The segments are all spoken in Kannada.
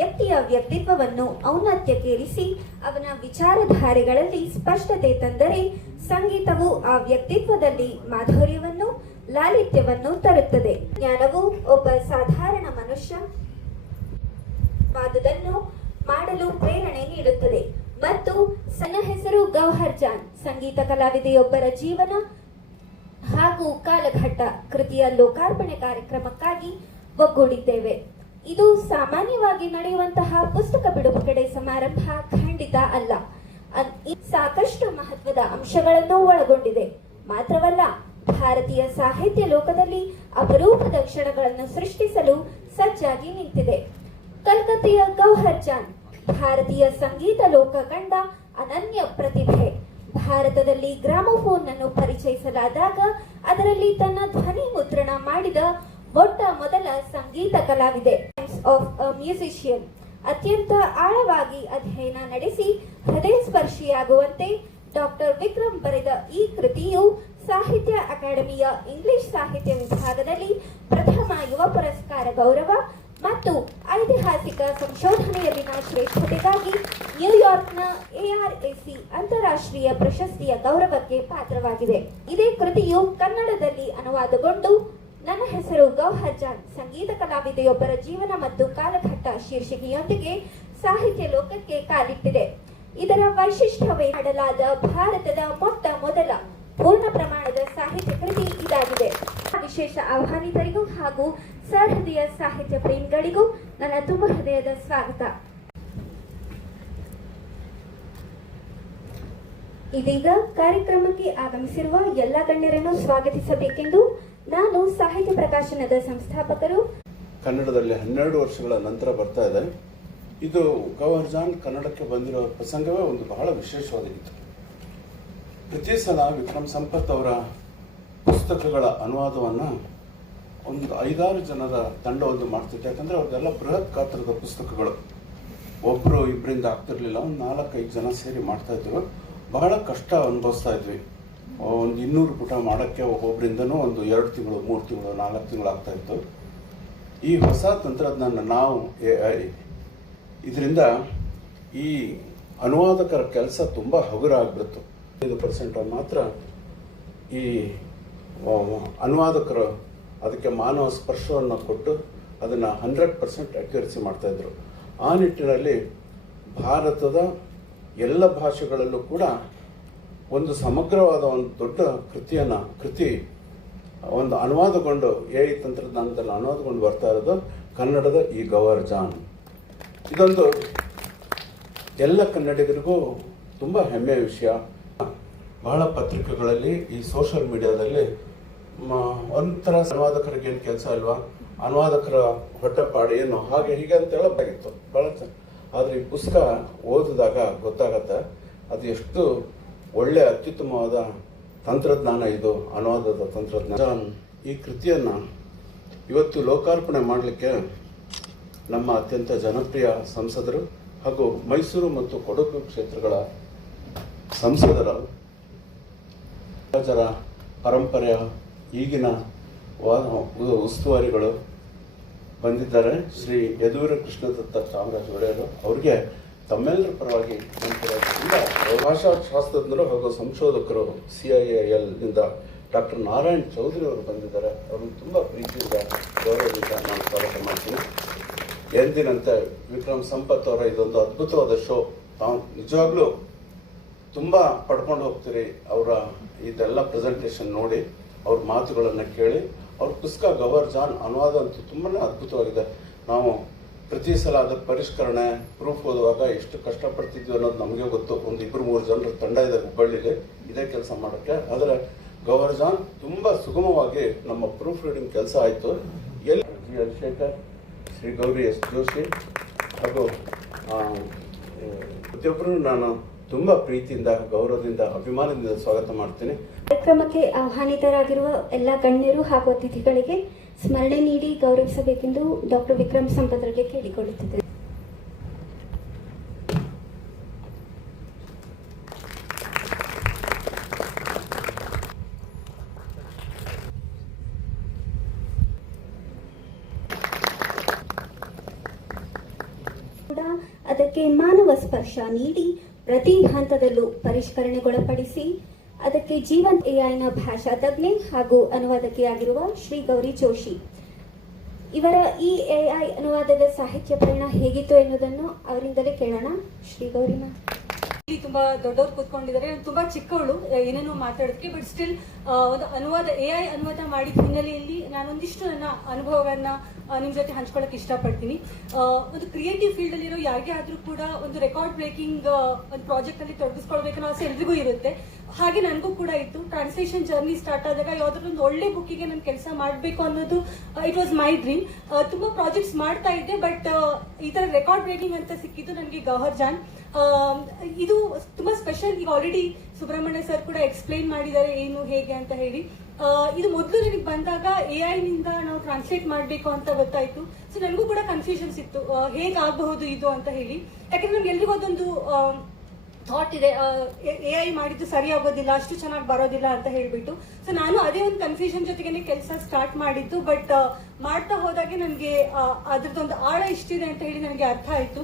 ವ್ಯಕ್ತಿಯ ವ್ಯಕ್ತಿತ್ವವನ್ನು ಔನ್ನತ್ಯಕ್ಕೇರಿಸಿ ಅವನ ವಿಚಾರಧಾರೆಗಳಲ್ಲಿ ಸ್ಪಷ್ಟತೆ ತಂದರೆ ಸಂಗೀತವು ಆ ವ್ಯಕ್ತಿತ್ವದಲ್ಲಿ ಮಾಧುರ್ಯವನ್ನು ಲಾಲಿತ್ಯವನ್ನು ತರುತ್ತದೆ. ಜ್ಞಾನವು ಒಬ್ಬ ಸಾಧಾರಣ ಮನುಷ್ಯ ವಾದುದನ್ನು ಮಾಡಲು ಪ್ರೇರಣೆ ನೀಡುತ್ತದೆ. ಮತ್ತು ನನ್ನ ಹೆಸರು ಗೌಹರ್ ಜಾನ್. ಸಂಗೀತ ಕಲಾವಿದೆಯೊಬ್ಬರ ಜೀವನ ಹಾಗೂ ಕಾಲಘಟ್ಟ ಕೃತಿಯ ಲೋಕಾರ್ಪಣೆ ಕಾರ್ಯಕ್ರಮಕ್ಕಾಗಿ ಒಗ್ಗೂಡಿದ್ದೇವೆ. ಇದು ಸಾಮಾನ್ಯವಾಗಿ ನಡೆಯುವಂತಹ ಪುಸ್ತಕ ಬಿಡುಗಡೆ ಸಮಾರಂಭ ಖಂಡಿತ ಅಲ್ಲ. ಸಾಕಷ್ಟು ಮಹತ್ವದ ಅಂಶಗಳನ್ನು ಒಳಗೊಂಡಿದೆ. ಮಾತ್ರವಲ್ಲ, ಭಾರತೀಯ ಸಾಹಿತ್ಯ ಲೋಕದಲ್ಲಿ ಅಪರೂಪದ ಕ್ಷಣಗಳನ್ನು ಸೃಷ್ಟಿಸಲು ಸಜ್ಜಾಗಿ ನಿಂತಿದೆ. ಕಲ್ಕತ್ತೆಯ ಗೌಹರ್ ಜಾನ್ ಭಾರತೀಯ ಸಂಗೀತ ಲೋಕ ಕಂಡ ಅನನ್ಯ ಪ್ರತಿಭೆ. ಭಾರತದಲ್ಲಿ ಗ್ರಾಮೋಫೋನ್ ಅನ್ನು ಪರಿಚಯಿಸಲಾದಾಗ ಅದರಲ್ಲಿ ತನ್ನ ಧ್ವನಿ ಮುದ್ರಣ ಮಾಡಿದ ಮೊದಲ ಸಂಗೀತ ಕಲಾವಿದೆ. ಆಫ್ ಅ ಮ್ಯೂಸಿಷಿಯನ್ ಅತ್ಯಂತ ಆಳವಾಗಿ ಅಧ್ಯಯನ ನಡೆಸಿ ಹೃದಯ ಸ್ಪರ್ಶಿಯಾಗುವಂತೆ ಡಾಕ್ಟರ್ ವಿಕ್ರಮ್ ಬರೆದ ಈ ಕೃತಿಯು ಸಾಹಿತ್ಯ ಅಕಾಡೆಮಿಯ ಇಂಗ್ಲಿಷ್ ಸಾಹಿತ್ಯ ವಿಭಾಗದಲ್ಲಿ ಪ್ರಥಮ ಯುವ ಪುರಸ್ಕಾರ ಗೌರವ ಮತ್ತು ಐತಿಹಾಸಿಕ ಸಂಶೋಧನೆಯಲ್ಲಿನ ಶ್ರೇಷ್ಠತೆಗಾಗಿ ನ್ಯೂಯಾರ್ಕ್ನ ARAC ಅಂತಾರಾಷ್ಟ್ರೀಯ ಪ್ರಶಸ್ತಿಯ ಗೌರವಕ್ಕೆ ಪಾತ್ರವಾಗಿದೆ. ಇದೇ ಕೃತಿಯು ಕನ್ನಡದಲ್ಲಿ ಅನುವಾದಗೊಂಡು ನನ್ನ ಹೆಸರು ಗೌಹರ್ ಜಾನ್, ಸಂಗೀತ ಕಲಾವಿದೆಯೊಬ್ಬರ ಜೀವನ ಮತ್ತು ಕಾಲಘಟ್ಟ ಶೀರ್ಷಿಕೆಯೊಂದಿಗೆ ಸಾಹಿತ್ಯ ಲೋಕಕ್ಕೆ ಕಾಲಿಟ್ಟಿದೆ. ಇದರ ವೈಶಿಷ್ಟ್ಯವೇ ಮಾಡಲಾದ ಭಾರತದ ಮೊದಲ ಪೂರ್ಣ ಪ್ರಮಾಣದ ಸಾಹಿತ್ಯ ಕೃತಿ ಇದಾಗಿದೆ. ವಿಶೇಷ ಆಹ್ವಾನಿತರಿಗೂ ಹಾಗೂ ಸಹೃದಯ ಸಾಹಿತ್ಯ ಪ್ರೇಮಿಗಳಿಗೂ ನನ್ನ ತುಂಬ ಹೃದಯದ ಸ್ವಾಗತ. ಇದೀಗ ಕಾರ್ಯಕ್ರಮಕ್ಕೆ ಆಗಮಿಸಿರುವ ಎಲ್ಲ ಗಣ್ಯರನ್ನು ಸ್ವಾಗತಿಸಬೇಕೆಂದು ನಾನು ಸಾಹಿತ್ಯ ಪ್ರಕಾಶನದ ಸಂಸ್ಥಾಪಕರು. ಕನ್ನಡದಲ್ಲಿ 12 ವರ್ಷಗಳ ನಂತರ ಬರ್ತಾ ಇದೆ. ಇದು ಗೌಹರ್ ಜಾನ್ ಕನ್ನಡಕ್ಕೆ ಬಂದಿರೋ ಪ್ರಸಂಗವೇ ಒಂದು ಬಹಳ ವಿಶೇಷವಾಗಿತ್ತು. ಪ್ರತಿ ಸಲ ವಿಕ್ರಮ್ ಸಂಪತ್ ಅವರ ಪುಸ್ತಕಗಳ ಅನುವಾದವನ್ನು ಒಂದು 5-6 ಜನರ ತಂಡವೊಂದು ಮಾಡ್ತಿತ್ತು. ಯಾಕಂದರೆ ಅವ್ರದ್ದೆಲ್ಲ ಬೃಹತ್ ಗಾತ್ರದ ಪುಸ್ತಕಗಳು, ಒಬ್ಬರು ಇಬ್ಬರಿಂದ ಆಗ್ತಿರ್ಲಿಲ್ಲ, ಒಂದು 4-5 ಜನ ಸೇರಿ ಮಾಡ್ತಾ ಇದ್ರು. ಬಹಳ ಕಷ್ಟ ಅನುಭವಿಸ್ತಾ ಇದ್ವಿ. ಒಂದು 200 ಪುಟ ಮಾಡೋಕ್ಕೆ ಒಬ್ಬೊಬ್ಬರಿಂದನೂ ಒಂದು 2 ತಿಂಗಳು, 3 ತಿಂಗಳು, 4 ತಿಂಗಳು ಆಗ್ತಾ ಇತ್ತು. ಈ ಹೊಸ ತಂತ್ರಜ್ಞಾನ ನಾವು AI ಇದರಿಂದ ಈ ಅನುವಾದಕರ ಕೆಲಸ ತುಂಬ ಹಗುರ ಆಗಿಬಿಡ್ತು. 5% ಮಾತ್ರ ಈ ಅನುವಾದಕರು ಅದಕ್ಕೆ ಮಾನವ ಸ್ಪರ್ಶವನ್ನು ಕೊಟ್ಟು ಅದನ್ನು 100% ಅಕ್ಯುರಸಿ ಮಾಡ್ತಾಯಿದ್ರು. ಆ ನಿಟ್ಟಿನಲ್ಲಿ ಭಾರತದ ಎಲ್ಲ ಭಾಷೆಗಳಲ್ಲೂ ಕೂಡ ಒಂದು ಸಮಗ್ರವಾದ ಒಂದು ದೊಡ್ಡ ಕೃತಿ ಒಂದು ಅನುವಾದಗೊಂಡು AI ತಂತ್ರಜ್ಞಾನದಲ್ಲಿ ಅನುವಾದಗೊಂಡು ಬರ್ತಾ ಇರೋದು ಕನ್ನಡದ ಈ ಗೌಹರ್ ಜಾನ್. ಇದೊಂದು ಎಲ್ಲ ಕನ್ನಡಿಗರಿಗೂ ತುಂಬ ಹೆಮ್ಮೆಯ ವಿಷಯ. ಬಹಳ ಪತ್ರಿಕೆಗಳಲ್ಲಿ, ಈ ಸೋಷಿಯಲ್ ಮೀಡಿಯಾದಲ್ಲಿ ಒಂಥರ ಅನುವಾದಕರಿಗೆ ಏನು ಕೆಲಸ ಇಲ್ವಾ, ಅನುವಾದಕರ ಹೊಟ್ಟೆಪಾಡು ಏನು, ಹಾಗೆ ಹೀಗೆ ಅಂತ ಹೇಳಬೇಕಾಗಿತ್ತು ಭಾಳ ಚೆನ್ನಾಗಿ. ಆದರೆ ಈ ಪುಸ್ತಕ ಓದಿದಾಗ ಗೊತ್ತಾಗತ್ತೆ ಅದು ಎಷ್ಟು ಒಳ್ಳೆ ಅತ್ಯುತ್ತಮವಾದ ತಂತ್ರಜ್ಞಾನ ಇದು, ಅನುವಾದದ ತಂತ್ರಜ್ಞಾನ. ಈ ಕೃತಿಯನ್ನು ಇವತ್ತು ಲೋಕಾರ್ಪಣೆ ಮಾಡಲಿಕ್ಕೆ ನಮ್ಮ ಅತ್ಯಂತ ಜನಪ್ರಿಯ ಸಂಸದರು ಹಾಗೂ ಮೈಸೂರು ಮತ್ತು ಕೊಡಗು ಕ್ಷೇತ್ರಗಳ ಸಂಸದರ ರಾಜರ ಪರಂಪರೆಯ ಈಗಿನ ಉಸ್ತುವಾರಿಗಳು ಬಂದಿದ್ದಾರೆ. ಶ್ರೀ ಯದುವೀರ ಕೃಷ್ಣದತ್ತ ಚಾಮರಾಜ ಒಡೆಯರು ಅವರಿಗೆ ತಮ್ಮೆಲ್ಲರ ಪರವಾಗಿ ತುಂಬ ಭಾಷಾಶಾಸ್ತ್ರಜ್ಞರು ಹಾಗೂ ಸಂಶೋಧಕರು CIIL ನಿಂದ ಡಾಕ್ಟರ್ ನಾರಾಯಣ್ ಚೌಧರಿ ಅವರು ಬಂದಿದ್ದಾರೆ. ಅವ್ರನ್ನ ತುಂಬ ಪ್ರೀತಿಯಿಂದ ಗೌರವದಿಂದ ನಾನು ಸ್ವಾಗತ ಮಾಡ್ತೀನಿ. ಎಂದಿನಂತೆ ವಿಕ್ರಮ್ ಸಂಪತ್ ಅವರ ಇದೊಂದು ಅದ್ಭುತವಾದ ಶೋ. ತಾವು ನಿಜವಾಗ್ಲೂ ತುಂಬ ಪಡ್ಕೊಂಡು ಹೋಗ್ತೀರಿ. ಅವರ ಇದೆಲ್ಲ ಪ್ರೆಸೆಂಟೇಷನ್ ನೋಡಿ, ಅವ್ರ ಮಾತುಗಳನ್ನು ಕೇಳಿ. ಅವ್ರ ಪುಸ್ತಕ ಗೌಹರ್ ಜಾನ್ ಅನುವಾದ ಅಂತೂ ತುಂಬಾ ಅದ್ಭುತವಾಗಿದೆ. ನಾವು ಪ್ರತಿ ಸಲ ಅದರ ಪರಿಷ್ಕರಣೆ ಪ್ರೂಫ್ ಓದುವಾಗ ಎಷ್ಟು ಕಷ್ಟಪಡ್ತಿದ್ವಿ ಅನ್ನೋದು ನಮಗೆ ಗೊತ್ತು. ಒಂದು 2-3 ಜನರ ತಂಡ ಇದೆ ಹುಬ್ಬಳ್ಳಿಲಿ ಇದೇ ಕೆಲಸ ಮಾಡೋಕ್ಕೆ. ಆದರೆ ಗೌಹರ್ ಜಾನ್ ತುಂಬ ಸುಗಮವಾಗಿ ನಮ್ಮ ಪ್ರೂಫ್ ರೀಡಿಂಗ್ ಕೆಲಸ ಆಯಿತು. G. Alshekar, Shri Gauri S. Joshi ಹಾಗೂ ಪ್ರತಿಯೊಬ್ಬರು ನಾನು ತುಂಬ ಪ್ರೀತಿಯಿಂದ, ಗೌರವದಿಂದ, ಅಭಿಮಾನದಿಂದ ಸ್ವಾಗತ ಮಾಡ್ತೀನಿ. ಕಾರ್ಯಕ್ರಮಕ್ಕೆ ಆಹ್ವಾನಿತರಾಗಿರುವ ಎಲ್ಲ ಗಣ್ಯರು ಹಾಗೂ ಅತಿಥಿಗಳಿಗೆ ಸ್ಮರಣೆ ನೀಡಿ ಗೌರವಿಸಬೇಕೆಂದು ಡಾಕ್ಟರ್ ವಿಕ್ರಮ್ ಸಂಪತ್ರಿಗೆ ಕೇಳಿಕೊಳ್ಳುತ್ತಿದ್ದೆ. ಅದಕ್ಕೆ ಮಾನವ ಸ್ಪರ್ಶ ನೀಡಿ ಪ್ರತಿ ಹಂತದಲ್ಲೂ ಪರಿಷ್ಕರಣೆಗೊಳಪಡಿಸಿ ಅದಕ್ಕೆ ಜೀವಂತ ಎಐನ ಭಾಷಾ ತಜ್ಞೆ ಹಾಗೂ ಅನುವಾದಕಿಯಾಗಿರುವ ಶ್ರೀ ಗೌರಿ ಜೋಶಿ ಇವರ ಈ ಎಐ ಅನುವಾದದ ಸಾಹಿತ್ಯ ಪಯಣ ಹೇಗಿತ್ತು ಎನ್ನುವುದನ್ನು ಅವರಿಂದಲೇ ಕೇಳೋಣ. ಶ್ರೀ ಗೌರಿ ಮ್ಯಾಮ್. ತುಂಬಾ ದೊಡ್ಡವ್ರು ಕೂತ್ಕೊಂಡಿದ್ದಾರೆ, ತುಂಬಾ ಚಿಕ್ಕವಳು ಏನೇನೋ ಮಾತಾಡೋದಕ್ಕೆ. ಬಟ್ ಸ್ಟಿಲ್ ಒಂದು ಅನುವಾದ ಎಐ ಅನುವಾದ ಮಾಡಿದ ಹಿನ್ನೆಲೆಯಲ್ಲಿ ನಾನೊಂದಿಷ್ಟು ನನ್ನ ಅನುಭವಗಳನ್ನ ನಿಮ್ ಜೊತೆ ಹಂಚ್ಕೊಳ್ಳೋಕೆ ಇಷ್ಟಪಡ್ತೀನಿ. ಒಂದು ಕ್ರಿಯೇಟಿವ್ ಫೀಲ್ಡ್ ಅಲ್ಲಿರೋ ಯಾರಿಗೇ ಆದ್ರೂ ಕೂಡ ಒಂದು ರೆಕಾರ್ಡ್ ಬ್ರೇಕಿಂಗ್ ಒಂದು ಪ್ರಾಜೆಕ್ಟ್ ಅಲ್ಲಿ ತೊಡಗಿಸ್ಕೊಳ್ಬೇಕನ್ನೋ ಆಸೆ ಎಲ್ರಿಗೂ ಇರುತ್ತೆ. ಹಾಗೆ ನನಗೂ ಕೂಡ ಇತ್ತು. ಟ್ರಾನ್ಸ್ಲೇಷನ್ ಜರ್ನಿ ಸ್ಟಾರ್ಟ್ ಆದಾಗ ಯಾವ್ದಾದ್ರು ಒಂದು ಒಳ್ಳೆ ಬುಕ್ಕಿಗೆ ನಾನು ಕೆಲಸ ಮಾಡಬೇಕು ಅನ್ನೋದು ಇಟ್ ವಾಸ್ ಮೈ ಡ್ರೀಮ್. ತುಂಬಾ ಪ್ರಾಜೆಕ್ಟ್ಸ್ ಮಾಡ್ತಾ ಇದ್ದೆ, ಬಟ್ ಈ ತರ ರೆಕಾರ್ಡ್ ಬ್ರೇಕಿಂಗ್ ಅಂತ ಸಿಕ್ಕಿದ್ದು ನನಗೆ ಗೌಹರ್ ಜಾನ್. ಇದು ತುಂಬಾ ಸ್ಪೆಷಲ್. ಈಗ ಆಲ್ರೆಡಿ ಸುಬ್ರಹ್ಮಣ್ಯ ಸರ್ ಕೂಡ ಎಕ್ಸ್ಪ್ಲೈನ್ ಮಾಡಿದ್ದಾರೆ ಏನು ಹೇಗೆ ಅಂತ ಹೇಳಿ. ಇದು ಮೊದಲು ನನಗೆ ಬಂದಾಗ ಎಐ ನಿಂದ ನಾವು ಟ್ರಾನ್ಸ್ಲೇಟ್ ಮಾಡಬೇಕು ಅಂತ ಗೊತ್ತಾಯ್ತು. ಸೊ ನನಗೂ ಕೂಡ ಕನ್ಫ್ಯೂಷನ್ಸ್ ಇತ್ತು, ಹೇಗಾಗಬಹುದು ಇದು ಅಂತ ಹೇಳಿ. ಯಾಕಂದ್ರೆ ನಮ್ಗೆ ಎಲ್ರಿಗೂ ಅದೊಂದು ಥಾಟ್ ಇದೆ, ಎಐ ಮಾಡಿದ್ದು ಸರಿ ಆಗೋದಿಲ್ಲ, ಅಷ್ಟು ಚೆನ್ನಾಗಿ ಬರೋದಿಲ್ಲ ಅಂತ ಹೇಳ್ಬಿಟ್ಟು. ಸೊ ನಾನು ಅದೇ ಒಂದು ಕನ್ಫ್ಯೂಷನ್ ಜೊತೆಗೆ ಕೆಲಸ ಸ್ಟಾರ್ಟ್ ಮಾಡಿದ್ದು. ಬಟ್ ಮಾಡ್ತಾ ಹೋದಾಗೆ ನನಗೆ ಅದ್ರದ್ದೊಂದು ಆಳ ಇಷ್ಟಿದೆ ಅಂತ ಹೇಳಿ ನನಗೆ ಅರ್ಥ ಆಯ್ತು.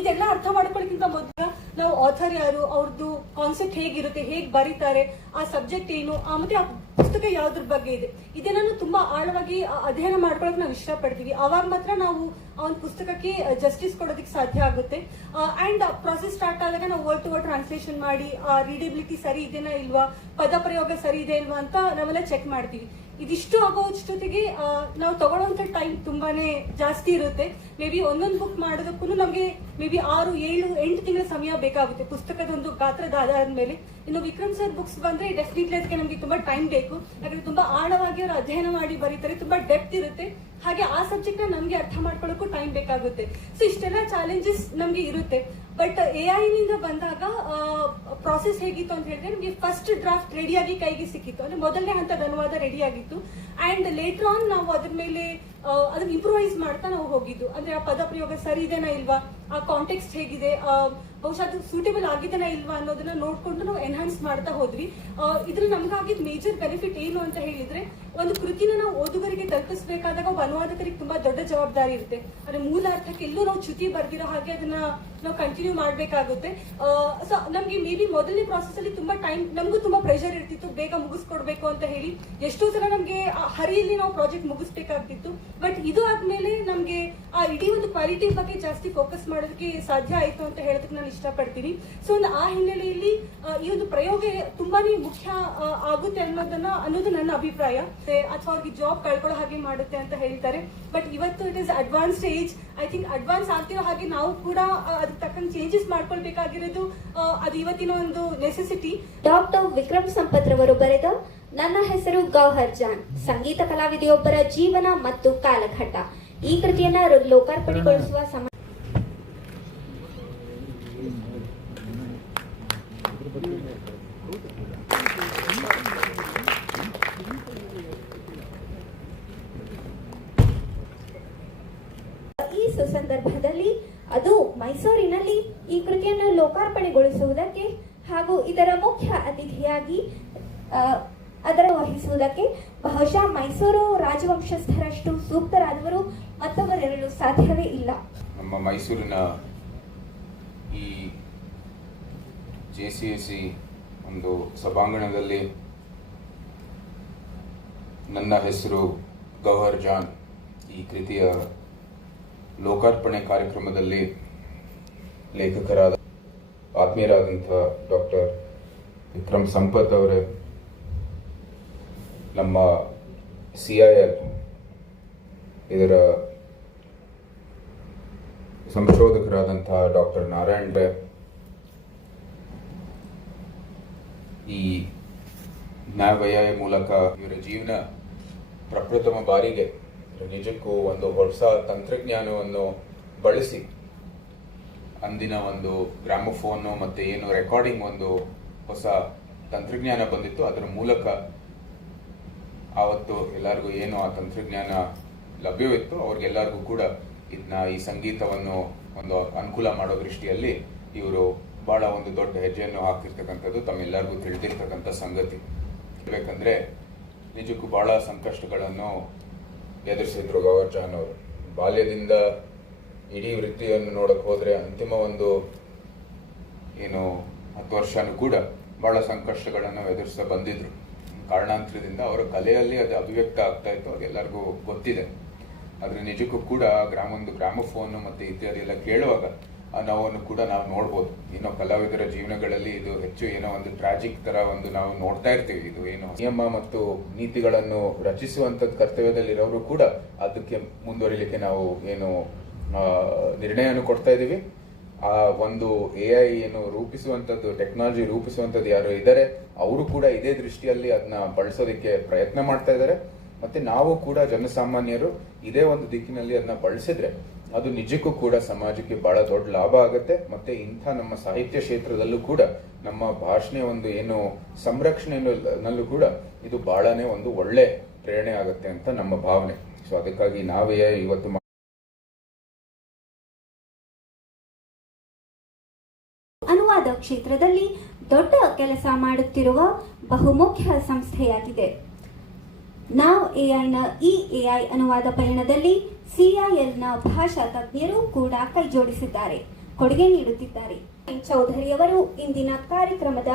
ಇದೆಲ್ಲ ಅರ್ಥ ಮಾಡ್ಕೊಳ್ಳೋಕ್ಕಿಂತ ಮೊದಲು ನಾವು ಆಥರ್ ಯಾರು, ಅವ್ರದ್ದು ಕಾನ್ಸೆಪ್ಟ್ ಹೇಗಿರುತ್ತೆ, ಹೇಗೆ ಬರೀತಾರೆ, ಆ ಸಬ್ಜೆಕ್ಟ್ ಏನು, ಮತ್ತೆ ಆ ಪುಸ್ತಕ ಯಾವ್ದ್ರ ಬಗ್ಗೆ ಇದೆ, ಇದೆಲ್ಲ ತುಂಬಾ ಆಳವಾಗಿ ಅಧ್ಯಯನ ಮಾಡ್ಕೊಳಕ್ ನಾವು ಇಷ್ಟಪಡ್ತೀವಿ. ಅವಾಗ ಮಾತ್ರ ನಾವು ಆ ಒಂದು ಪುಸ್ತಕಕ್ಕೆ ಜಸ್ಟಿಸ್ ಕೊಡೋದಕ್ಕೆ ಸಾಧ್ಯ ಆಗುತ್ತೆ. ಅಂಡ್ ಪ್ರಾಸೆಸ್ ಸ್ಟಾರ್ಟ್ ಆದಾಗ ನಾವು ವರ್ಡ್ ಟು ವರ್ಡ್ ಟ್ರಾನ್ಸ್ಲೇಷನ್ ಮಾಡಿ ರೀಡಬಿಲಿಟಿ ಸರಿ ಇದೆನಾ ಇಲ್ವಾ, ಪದ ಪ್ರಯೋಗ ಸರಿ ಇದೆ ಇಲ್ವಾ ಅಂತ ನಾವೆಲ್ಲ ಚೆಕ್ ಮಾಡ್ತೀವಿ. ಇದಿಷ್ಟು ಆಗೋಷ್ಟೊತ್ತಿಗೆ ನಾವು ತಗೊಳ್ಳೋಂಥ ಟೈಮ್ ತುಂಬಾನೇ ಜಾಸ್ತಿ ಇರುತ್ತೆ. ಮೇ ಬಿ ಒಂದೊಂದು ಬುಕ್ ಮಾಡೋದಕ್ಕೂ ನಮಗೆ ಮೇ ಬಿ 6, 7, 8 ತಿಂಗಳ ಸಮಯ ಬೇಕಾಗುತ್ತೆ ಪುಸ್ತಕದೊಂದು ಗಾತ್ರದ ಆಧಾರದ ಮೇಲೆ. ಇನ್ನು ವಿಕ್ರಮ್ ಸರ್ ಬುಕ್ಸ್ ಬಂದ್ರೆ ಡೆಫಿನೆಟ್ಲಿ ಅದಕ್ಕೆ ನಮಗೆ ತುಂಬಾ ಟೈಮ್ ಬೇಕು. ಯಾಕಂದ್ರೆ ತುಂಬಾ ಆಳವಾಗಿ ಅವರು ಅಧ್ಯಯನ ಮಾಡಿ ಬರೀತಾರೆ, ತುಂಬಾ ಡೆಪ್ತ್ ಇರುತ್ತೆ. ಹಾಗೆ ಆ ಸಬ್ಜೆಕ್ಟ್ ನ ನಮ್ಗೆ ಅರ್ಥ ಮಾಡ್ಕೊಳ್ಳೋಕ್ಕೂ ಟೈಮ್ ಬೇಕಾಗುತ್ತೆ. ಸೊ ಇಷ್ಟೆಲ್ಲ ಚಾಲೆಂಜಸ್ ನಮ್ಗೆ ಇರುತ್ತೆ. ಬಟ್ ಎಐ ನಿಂದ ಬಂದಾಗ ಪ್ರಾಸೆಸ್ ಹೇಗಿತ್ತು ಅಂತ ಹೇಳಿದ್ರೆ, ನಮಗೆ ಫಸ್ಟ್ ಡ್ರಾಫ್ಟ್ ರೆಡಿಯಾಗಿ ಕೈಗೆ ಸಿಕ್ಕಿತ್ತು. ಅಂದ್ರೆ ಮೊದಲನೇ ಹಂತದ ಅನುವಾದ ರೆಡಿ ಆಗಿತ್ತು. ಅಂಡ್ ಲೇಟರ್ ಆನ್ ನಾವು ಅದ್ರ ಮೇಲೆ ಅದನ್ನ ಇಂಪ್ರೂವೈಸ್ ಮಾಡ್ತಾ ನಾವು ಹೋಗಿದ್ದು. ಅಂದ್ರೆ ಆ ಪದ ಪ್ರಯೋಗ ಸರಿ ಇದೆನಾ ಇಲ್ವಾ, ಆ ಕಾಂಟೆಕ್ಸ್ಟ್ ಹೇಗಿದೆ, ಬಹುಶಃ ಅದು ಸೂಟೇಬಲ್ ಆಗಿದೆನಾ ಇಲ್ವಾ ಅನ್ನೋದನ್ನ ನೋಡ್ಕೊಂಡು ನಾವು ಎನ್ಹಾನ್ಸ್ ಮಾಡ್ತಾ ಹೋದ್ವಿ. ಇದ್ರಲ್ಲಿ ನಮ್ಗಾಗಿದ್ ಮೇಜರ್ ಬೆನಿಫಿಟ್ ಏನು ಅಂತ ಹೇಳಿದ್ರೆ, ಒಂದು ಕೃತಿನ ನಾವು ಓದುಗರಿಗೆ ತಲುಪಿಸಬೇಕಾದಾಗ ಒಬ್ಬ ಅನುವಾದಕರಿಗೆ ತುಂಬಾ ದೊಡ್ಡ ಜವಾಬ್ದಾರಿ ಇರುತ್ತೆ. ಅಂದ್ರೆ ಮೂಲ ಅರ್ಥಕ್ಕೆ ಎಲ್ಲೂ ನಾವು ಚ್ಯುತಿ ಬರ್ದಿರೋ ಹಾಗೆ ಅದನ್ನ ನಾವು ಕಂಟಿನ್ಯೂ ಮಾಡ್ಬೇಕಾಗುತ್ತೆ. ಸೊ ನಮ್ಗೆ ಮೇ ಬಿ ಮೊದಲನೇ ಪ್ರಾಸೆಸ್ ಅಲ್ಲಿ ತುಂಬಾ ಟೈಮ್, ನಮಗೂ ತುಂಬಾ ಪ್ರೆಷರ್ ಇರ್ತಿತ್ತು, ಬೇಗ ಮುಗಿಸ್ಕೊಡ್ಬೇಕು ಅಂತ ಹೇಳಿ. ಎಷ್ಟೋ ಸಲ ನಮ್ಗೆ ಹರಿಯಲ್ಲಿ ನಾವು ಪ್ರಾಜೆಕ್ಟ್ ಮುಗಿಸ್ಬೇಕಾಗ್ತಿತ್ತು. ಬಟ್ ಇದು ಆದ್ಮೇಲೆ ನಮ್ಗೆ ಆ ಇಡೀ ಒಂದು ಕ್ವಾಲಿಟಿ ಬಗ್ಗೆ ಜಾಸ್ತಿ ಫೋಕಸ್ ಮಾಡೋದಕ್ಕೆ ಸಾಧ್ಯ ಆಯ್ತು ಅಂತ ಹೇಳೋದಕ್ಕೆ ನಾನು ಇಷ್ಟಪಡ್ತೀನಿ. ಸೊ ಆ ಹಿನ್ನೆಲೆಯಲ್ಲಿ ಈ ಒಂದು ಪ್ರಯೋಗ ತುಂಬಾನೇ ಮುಖ್ಯ ಆಗುತ್ತೆ ಅನ್ನೋದು ನನ್ನ ಅಭಿಪ್ರಾಯ. ಅಥವಾ ಅವ್ರಿಗೆ ಜಾಬ್ ಕಳ್ಕೊಳ್ಳೋ ಹಾಗೆ ಮಾಡುತ್ತೆ ಅಂತ ಹೇಳ್ತಾರೆ. ಬಟ್ ಇವತ್ತು it is advanced age. I think advance ಆಗ್ತಿರೋ ಹಾಗೆ ನಾವು ಕೂಡ ಅದಕ್ಕೆ ತಕ್ಕಂತ ಚೇಂಜಸ್ ಮಾಡ್ಕೊಳ್ಬೇಕಾಗಿರೋದು ಅದು ಇವತ್ತಿನ ಒಂದು ನೆಸೆಸಿಟಿ. ಡಾಕ್ಟರ್ ವಿಕ್ರಮ್ ಸಂಪತ್ ರವರು ಬರೆದ ನನ್ನ ಹೆಸರು ಗೌಹರ್ ಜಾನ್, ಸಂಗೀತ ಕಲಾವಿದೆಯೊಬ್ಬರ ಜೀವನ ಮತ್ತು ಕಾಲಘಟ್ಟ, ಈ ಕೃತಿಯನ್ನ ಲೋಕಾರ್ಪಣೆಗೊಳಿಸುವ ಈ ಸುಸಂದರ್ಭದಲ್ಲಿ ಅದು ಮೈಸೂರಿನಲ್ಲಿ ಈ ಕೃತಿಯನ್ನು ಲೋಕಾರ್ಪಣೆಗೊಳಿಸುವುದಕ್ಕೆ ಹಾಗೂ ಇದರ ಮುಖ್ಯ ಅತಿಥಿಯಾಗಿ ಅದರ ವಹಿಸುವುದಕ್ಕೆ ಬಹುಶಃ ಮೈಸೂರು ರಾಜವಂಶಸ್ಥರಷ್ಟು ಸೂಕ್ತರಾದವರು ಮತ್ತೊಬ್ಬರಿರಲು ಸಾಧ್ಯವೇ ಇಲ್ಲ. ನಮ್ಮ ಮೈಸೂರಿನ ಈ JCAC ಒಂದು ಸಭಾಂಗಣದಲ್ಲಿ ನನ್ನ ಹೆಸರು ಗೌಹರ್ ಜಾನ್ ಈ ಕೃತಿಯ ಲೋಕಾರ್ಪಣೆ ಕಾರ್ಯಕ್ರಮದಲ್ಲಿ ಲೇಖಕರಾದ ಆತ್ಮೀಯರಾದಂಥ ಡಾಕ್ಟರ್ ವಿಕ್ರಮ್ ಸಂಪತ್ ಅವರೇ, ನಮ್ಮ CIL ಇದರ ಸಂಶೋಧಕರಾದಂತಹ ಡಾಕ್ಟರ್ ನಾರಾಯಣ್ ರೇ, ಈ ನ್ಯಾಯವ್ಯಯ ಮೂಲಕ ಇವರ ಜೀವನ ಪ್ರಪ್ರಥಮ ಬಾರಿಗೆ ನಿಜಕ್ಕೂ ಒಂದು ಹೊಸ ತಂತ್ರಜ್ಞಾನವನ್ನು ಬಳಸಿ ಅಂದಿನ ಒಂದು ಗ್ರಾಮೋಫೋನು ಮತ್ತೆ ಏನು ರೆಕಾರ್ಡಿಂಗ್ ಒಂದು ಹೊಸ ತಂತ್ರಜ್ಞಾನ ಬಂದಿತ್ತು, ಅದರ ಮೂಲಕ ಆವತ್ತು ಎಲ್ಲರಿಗೂ ಏನು ಆ ತಂತ್ರಜ್ಞಾನ ಲಭ್ಯವಿತ್ತು ಅವ್ರಿಗೆಲ್ಲರಿಗೂ ಕೂಡ ಈ ಸಂಗೀತವನ್ನು ಒಂದು ಅನುಕೂಲ ಮಾಡೋ ದೃಷ್ಟಿಯಲ್ಲಿ ಇವರು ಬಹಳ ಒಂದು ದೊಡ್ಡ ಹೆಜ್ಜೆಯನ್ನು ಹಾಕಿರ್ತಕ್ಕಂಥದ್ದು ತಮ್ಮೆಲ್ಲರಿಗೂ ತಿಳಿದಿರ್ತಕ್ಕಂಥ ಸಂಗತಿ. ಹೇಳ್ಬೇಕಂದ್ರೆ ನಿಜಕ್ಕೂ ಬಹಳ ಸಂಕಷ್ಟಗಳನ್ನು ಎದುರಿಸಿದ್ರು ಗೌಹರ್ ಜಾನ್ ಅವರು. ಬಾಲ್ಯದಿಂದ ಇಡೀ ವೃತ್ತಿಯನ್ನು ನೋಡಕ್ಕೆ ಹೋದರೆ ಅಂತಿಮ ಒಂದು ಏನು 10 ವರ್ಷನೂ ಕೂಡ ಬಹಳ ಸಂಕಷ್ಟಗಳನ್ನು ಎದುರಿಸ್ತಾ ಬಂದಿದ್ರು. ಕಾರಣಾಂತರದಿಂದ ಅವರ ಕಲೆಯಲ್ಲಿ ಅದು ಅಭಿವ್ಯಕ್ತ ಆಗ್ತಾ ಇತ್ತು, ಅದೆಲ್ಲರಿಗೂ ಗೊತ್ತಿದೆ. ಆದರೆ ನಿಜಕ್ಕೂ ಕೂಡ ಗ್ರಾಮಫೋನು ಮತ್ತು ಇತ್ಯಾದಿ ಎಲ್ಲ ಕೇಳುವಾಗ ಆ ನೋವನ್ನು ಕೂಡ ನಾವು ನೋಡ್ಬೋದು. ಏನೋ ಕಲಾವಿದರ ಜೀವನಗಳಲ್ಲಿ ಇದು ಹೆಚ್ಚು ಏನೋ ಒಂದು ಟ್ರಾಜಿಕ್ ತರ ಒಂದು ನಾವು ನೋಡ್ತಾ ಇರ್ತೀವಿ. ಇದು ಏನು ನಿಯಮ ಮತ್ತು ನೀತಿಗಳನ್ನು ರಚಿಸುವಂಥದ್ದು ಕರ್ತವ್ಯದಲ್ಲಿರೋರು ಕೂಡ ಅದಕ್ಕೆ ಮುಂದುವರಿಲಿಕ್ಕೆ ನಾವು ಏನು ನಿರ್ಣಯವನ್ನು ಕೊಡ್ತಾ ಇದ್ದೀವಿ. ಆ ಒಂದು AI ಏನು ರೂಪಿಸುವಂಥದ್ದು, ಟೆಕ್ನಾಲಜಿ ರೂಪಿಸುವಂಥದ್ದು ಯಾರು ಇದ್ದಾರೆ ಅವರು ಕೂಡ ಇದೇ ದೃಷ್ಟಿಯಲ್ಲಿ ಅದನ್ನ ಬಳಸೋದಕ್ಕೆ ಪ್ರಯತ್ನ ಮಾಡ್ತಾ ಇದ್ದಾರೆ. ಮತ್ತೆ ನಾವು ಕೂಡ ಜನಸಾಮಾನ್ಯರು ಇದೇ ಒಂದು ದಿಕ್ಕಿನಲ್ಲಿ ಅದನ್ನ ಬಳಸಿದ್ರೆ ಅದು ನಿಜಕ್ಕೂ ಕೂಡ ಸಮಾಜಕ್ಕೆ ಬಹಳ ದೊಡ್ಡ ಲಾಭ ಆಗುತ್ತೆ. ಮತ್ತೆ ಇಂಥ ನಮ್ಮ ಸಾಹಿತ್ಯ ಕ್ಷೇತ್ರದಲ್ಲೂ ಕೂಡ ನಮ್ಮ ಭಾಷಣೆ ಒಂದು ಏನು ಸಂರಕ್ಷಣೆಯಲ್ಲೂ ಕೂಡ ಇದು ಬಹಳನೇ ಒಂದು ಒಳ್ಳೆ ಪ್ರೇರಣೆ ಆಗುತ್ತೆ ಅಂತ ನಮ್ಮ ಭಾವನೆ. ಸೊ ಅದಕ್ಕಾಗಿ ನಾವೇ ಇವತ್ತು ಅನುವಾದ ಕ್ಷೇತ್ರದಲ್ಲಿ ದೊಡ್ಡ ಕೆಲಸ ಮಾಡುತ್ತಿರುವ ಬಹುಮುಖ್ಯ ಸಂಸ್ಥೆಯಾಗಿದೆ. ನಾವ್ ಎಐನ ಈ ಎಐ ಅನುವಾದ ಪಯಣದಲ್ಲಿ CILನ ಭಾಷಾ ತಜ್ಞರು ಕೂಡ ಕೈಜೋಡಿಸಿದ್ದಾರೆ, ಕೊಡುಗೆ ನೀಡುತ್ತಿದ್ದಾರೆ. ಚೌಧರಿಯವರು ಇಂದಿನ ಕಾರ್ಯಕ್ರಮದ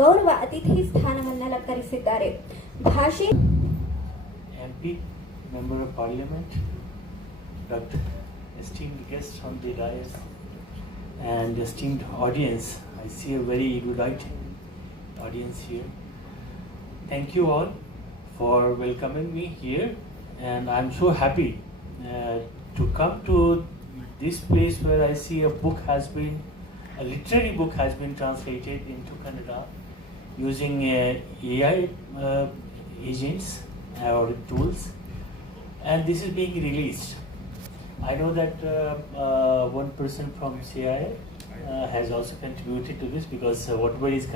ಗೌರವ ಅತಿಥಿ ಸ್ಥಾನವನ್ನಲಂಕರಿಸಿದ್ದಾರೆ. ಭಾಷೆ MP, Member of Parliament, Dr. esteemed guests on the dais and esteemed audience. I see a very erudite audience here. Thank you all for welcoming me here, and I'm so happy to come to this place where I see a literary book has been translated into Kannada using AI agents or tools, and this is being released. I know that one person from CIL has also contributed to this, because whatever is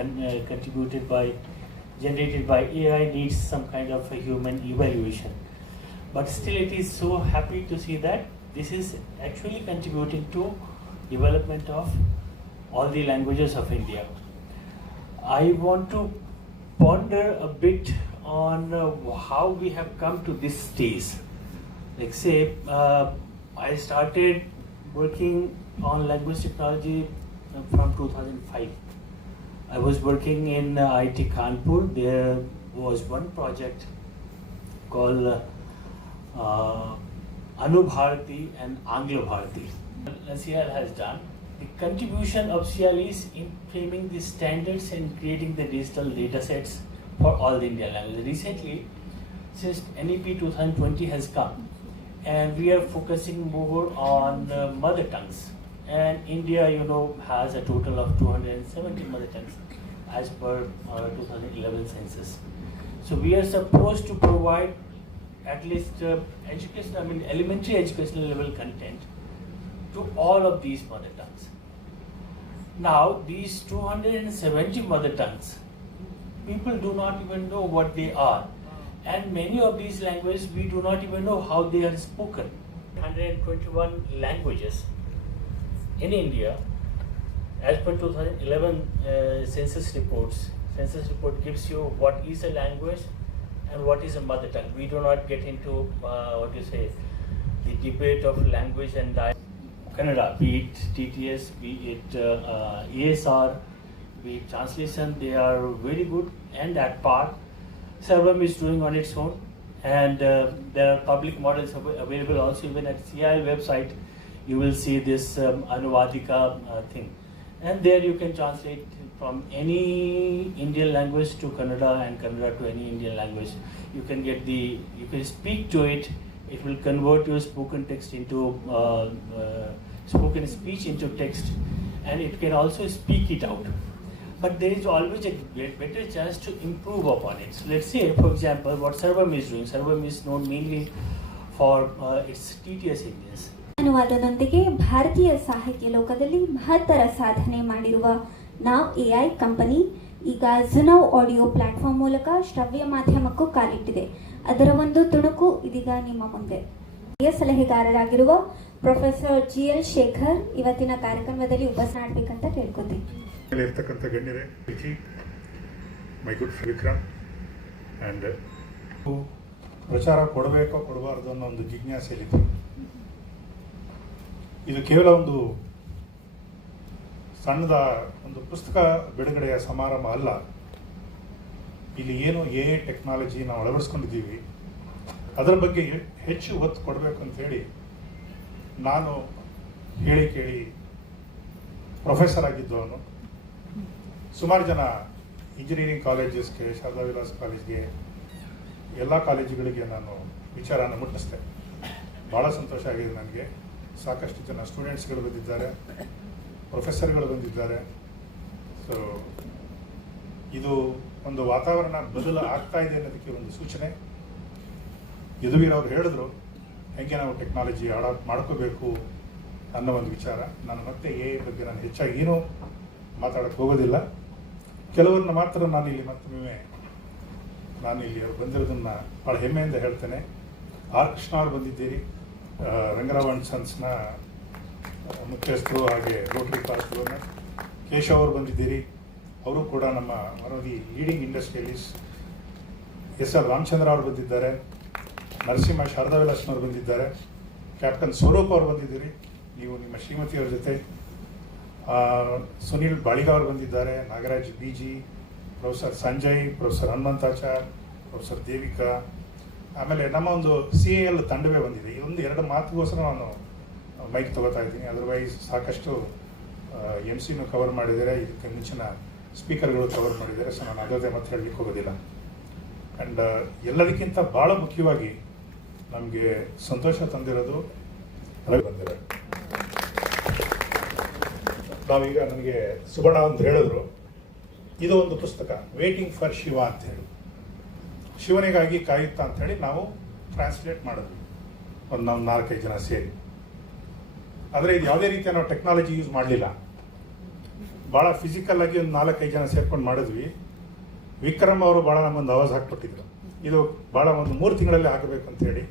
generated by AI needs some kind of a human evaluation. But still it is so happy to see that this is actually contributing to development of all the languages of India. I want to ponder a bit on how we have come to this stage. Like say, I started working on language technology from 2005. I was working in IIT Kanpur. There was one project called Anubharati and Anglo Bharati. CIL has done. The contribution of CIL is in framing the standards and creating the digital data sets for all the Indian languages. Recently, since NEP 2020 has come, and we are focusing more on mother tongues. And India, has a total of 270 mother tongues as per 2011 census. So we are supposed to provide at least elementary educational level content to all of these mother tongues. Now, these 270 mother tongues, people do not even know what they are. And many of these languages, we do not even know how they are spoken. 121 languages in India, as per 2011 census reports. Census report gives you what is a language and what is a mother tongue. We do not get into the debate of language and Kannada, be it TTS, be it ESR, be it translation. They are very good, and at part Sarvam is doing on its own, and there are public models available also. Even at CIL website you will see this Anuvadika thing, and there you can translate from any Indian language to Kannada and Kannada to any Indian language. You can speak to it. It will convert your spoken text into spoken speech into text, and it can also speak it out. But there is always a better chance to improve upon it. So let's say, for example, what Sarvam is doing. Sarvam is known mainly for its TTS engines. ಅನುವಾದದೊಂದಿಗೆ ಭಾರತೀಯ ಸಾಹಿತ್ಯ ಲೋಕದಲ್ಲಿ ಮಹತ್ತರ ಸಾಧನೆ ಮಾಡಿರುವ ನಾವ್ ಎಐ ಕಂಪನಿ ಈಗ ಝುನೌ ಆಡಿಯೋ ಪ್ಲಾಟ್ಫಾರ್ಮ್ ಮೂಲಕ ಶ್ರವ್ಯ ಮಾಧ್ಯಮಕ್ಕೂ ಕಾಲಿಟ್ಟಿದೆ. ಅದರ ಒಂದು ತುಣುಕು ಇದೀಗ ನಿಮ್ಮ ಮುಂದೆ. ಸಲಹೆಗಾರರಾಗಿರುವ ಪ್ರೊಫೆಸರ್ GL ಶೇಖರ್ ಇವತ್ತಿನ ಕಾರ್ಯಕ್ರಮದಲ್ಲಿ ಉಪಸ್ಥಿತರಾಗಬೇಕಂತ ಕೇಳ್ಕೊತೀನಿ. ಇರ್ತಕ್ಕಂಥ ಗಣ್ಯರೇ, ಮೈ ಗುಡ್ ವಿಕ್ರಮ್ ಆ್ಯಂಡ್ ಪ್ರಚಾರ ಕೊಡಬೇಕೋ ಕೊಡಬಾರ್ದು ಅನ್ನೋ ಒಂದು ಜಿಜ್ಞಾಸೆಯಲ್ಲಿ ಇದು ಕೇವಲ ಒಂದು ಸಣ್ಣದ ಒಂದು ಪುಸ್ತಕ ಬಿಡುಗಡೆಯ ಸಮಾರಂಭ ಅಲ್ಲ. ಇಲ್ಲಿ ಏನು AI ಟೆಕ್ನಾಲಜಿ ನಾವು ಅಳವಡಿಸ್ಕೊಂಡಿದ್ದೀವಿ ಅದರ ಬಗ್ಗೆ ಹೆಚ್ಚು ಒತ್ತು ಕೊಡಬೇಕು ಅಂತ ಹೇಳಿ ನಾನು ಹೇಳಿ ಕೇಳಿ ಪ್ರೊಫೆಸರ್ ಆಗಿದ್ದವನು. ಸುಮಾರು ಜನ ಇಂಜಿನಿಯರಿಂಗ್ ಕಾಲೇಜಸ್ಗೆ, ಶಾರದಾ ವಿಲಾಸ್ ಕಾಲೇಜ್ಗೆ, ಎಲ್ಲ ಕಾಲೇಜುಗಳಿಗೆ ನಾನು ವಿಚಾರನ ಮುಟ್ಟಿಸ್ದೆ. ಭಾಳ ಸಂತೋಷ ಆಗಿದೆ ನನಗೆ. ಸಾಕಷ್ಟು ಜನ ಸ್ಟೂಡೆಂಟ್ಸ್ಗಳು ಬಂದಿದ್ದಾರೆ, ಪ್ರೊಫೆಸರ್ಗಳು ಬಂದಿದ್ದಾರೆ. ಸೊ ಇದು ಒಂದು ವಾತಾವರಣ ಬದಲು ಆಗ್ತಾ ಇದೆ ಅನ್ನೋದಕ್ಕೆ ಒಂದು ಸೂಚನೆ. ಯದುವೀರ್ ಅವರು ಹೇಳಿದ್ರು ಹೇಗೆ ನಾವು ಟೆಕ್ನಾಲಜಿ ಅಡಾಪ್ಟ್ ಮಾಡ್ಕೋಬೇಕು ಅನ್ನೋ ಒಂದು ವಿಚಾರ. ನಾನು ಮತ್ತೆ AI ಬಗ್ಗೆ ನಾನು ಹೆಚ್ಚಾಗಿ ಏನೂ ಮಾತಾಡೋಕ್ಕೆ ಹೋಗೋದಿಲ್ಲ. ಕೆಲವರನ್ನ ಮಾತ್ರ ನಾನಿಲ್ಲಿ ಮತ್ತೊಮ್ಮೆ ಅವ್ರು ಬಂದಿರೋದನ್ನು ಭಾಳ ಹೆಮ್ಮೆಯಿಂದ ಹೇಳ್ತೇನೆ. ಆರ್ ಕೃಷ್ಣ ಅವರು ಬಂದಿದ್ದೀರಿ, ರಂಗರಾವ್ ಅಂಡ್ ಸನ್ಸ್ನ ಮುಖ್ಯಸ್ಥರು, ಹಾಗೆ ರೋಟರಿ ಕ್ಲಾಸ್ ಓನರ್. ಕೇಶವ್ ಅವರು ಬಂದಿದ್ದೀರಿ, ಅವರು ಕೂಡ ನಮ್ಮ one of the leading industrialist. SR Ramachandra ಅವರು ಬಂದಿದ್ದಾರೆ, ನರಸಿಂಹ ಶಾರದಾ ವಿಲಾಸ್ನವರು ಬಂದಿದ್ದಾರೆ, ಕ್ಯಾಪ್ಟನ್ ಸ್ವರೂಪ್ ಅವರು ಬಂದಿದ್ದೀರಿ, ನೀವು ನಿಮ್ಮ ಶ್ರೀಮತಿಯವರ ಜೊತೆ. ಸುನಿಲ್ ಬಾಳಿಗ ಅವರು ಬಂದಿದ್ದಾರೆ, Nagaraj BG, professor Sanjay, professor Hanumanthachar, professor Devika. ಆಮೇಲೆ ನಮ್ಮ ಒಂದು CAL ತಂಡವೇ ಬಂದಿದೆ. ಇದೊಂದು 2 ಮಾತುಗೋಸ್ಕರ ನಾನು ಮೈಕ್ ತಗೋತಾ ಇದ್ದೀನಿ. ಅದರ್ವೈಸ್ ಸಾಕಷ್ಟು MCನೂ ಕವರ್ ಮಾಡಿದ್ದಾರೆ, ಇದಕ್ಕೆ ಮುಂಚಿನ ಸ್ಪೀಕರ್ಗಳು ಕವರ್ ಮಾಡಿದ್ದಾರೆ. ಸೊ ನಾನು ಅದೇ ಮತ್ತೆ ಹೇಳಲಿಕ್ಕೆ ಹೋಗೋದಿಲ್ಲ. ಆ್ಯಂಡ್ ಎಲ್ಲದಕ್ಕಿಂತ ಭಾಳ ಮುಖ್ಯವಾಗಿ ನಮಗೆ ಸಂತೋಷ ತಂದಿರೋದು ರವಿ ಬಂದಿದ್ದಾರೆ. ನಾವೀಗ ನನಗೆ ಸುಬರ್ಣ ಅಂತ ಹೇಳಿದ್ರು, ಇದು ಒಂದು ಪುಸ್ತಕ ವೇಟಿಂಗ್ ಫಾರ್ ಶಿವ ಅಂತ ಹೇಳಿ, ಶಿವನಿಗಾಗಿ ಕಾಯುತ್ತಾ ಅಂತ ಹೇಳಿ ನಾವು ಟ್ರಾನ್ಸ್ಲೇಟ್ ಮಾಡಿದ್ವಿ ನಾವು 4-5 ಜನ ಸೇರಿ. ಆದರೆ ಇದು ಯಾವುದೇ ರೀತಿಯ ನಾವು ಟೆಕ್ನಾಲಜಿ ಯೂಸ್ ಮಾಡಲಿಲ್ಲ, ಭಾಳ ಫಿಸಿಕಲ್ ಆಗಿ ಒಂದು 4-5 ಜನ ಸೇರ್ಕೊಂಡು ಮಾಡಿದ್ವಿ. ವಿಕ್ರಮ್ ಅವರು ಭಾಳ ನಮ್ಮೊಂದು ಆವಾಜ್ ಹಾಕ್ಬಿಟ್ಟಿದ್ರು, ಇದು ಭಾಳ ಒಂದು 3 ತಿಂಗಳಲ್ಲಿ ಹಾಕಬೇಕು ಅಂತ ಹೇಳಿ.